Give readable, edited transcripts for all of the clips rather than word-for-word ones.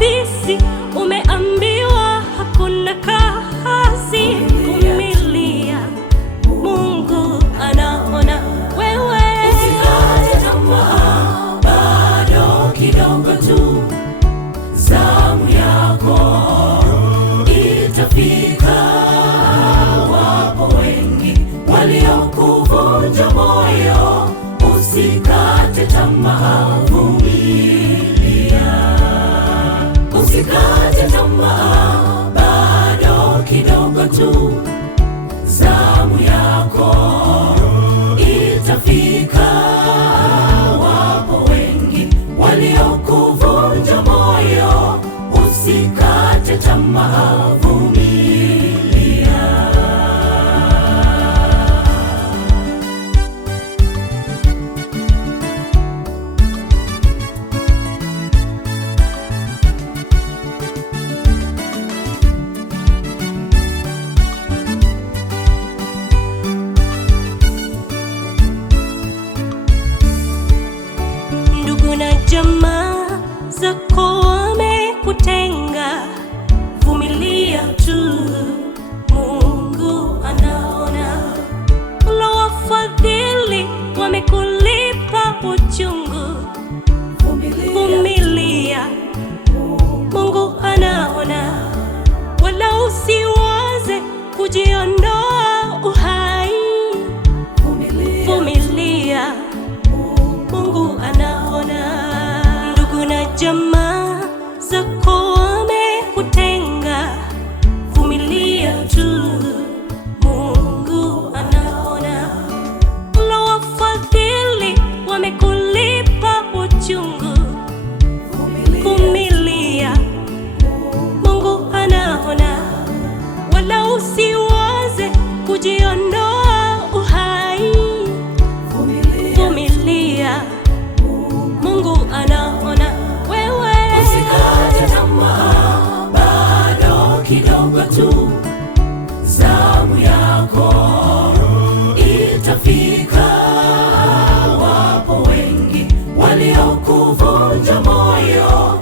ofisi umeambiwa hakuna kazi. Vumilia, Mungu anaona wewe. Usikate tamaa, bado kidogo tu, zamu yako itafika. Wapo wengi waliokuvunja moyo, usikate tamaa, vumilia. Usikate tamaa, bado kidogo tu, zamu yako itafika. Wapo wengi waliokuvunja moyo, usikate tamaa, vumilia. Ndugu na jamaa zako wamekutenga, vumilia tu, Mungu anaona. Wafadhili wamekulipa uchungu, vumilia, Mungu anaona. Wala usiwaze kujiondoa uhai, vumilia, Mungu anaona. Ndugu na jamaa zako wamekutenga, vumilia tu, Mungu anaona. Wafadhili wamekulipa uchungu, vumilia, Mungu anaona. Wala usiwaze kujiondoa uhai, vumilia, Mungu anaona wewe. Usikate tamaa, bado kidogo tu, zamu yako itafika. Wapo wengi waliokuvunja moyo,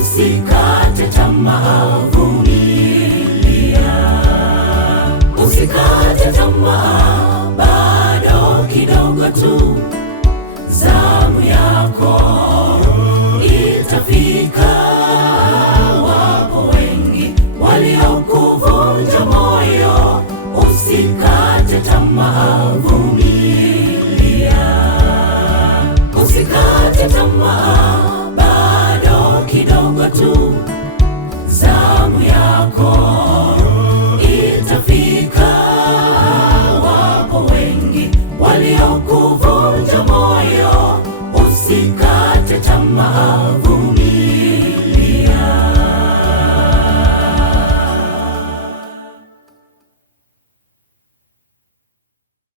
usikate tamaa, vumilia. Usikate tamaa, bado kidogo tu, zamu yako itafika. Wapo wengi waliokuvunja moyo, usikate tamaa, vumilia. Usikate tamaa,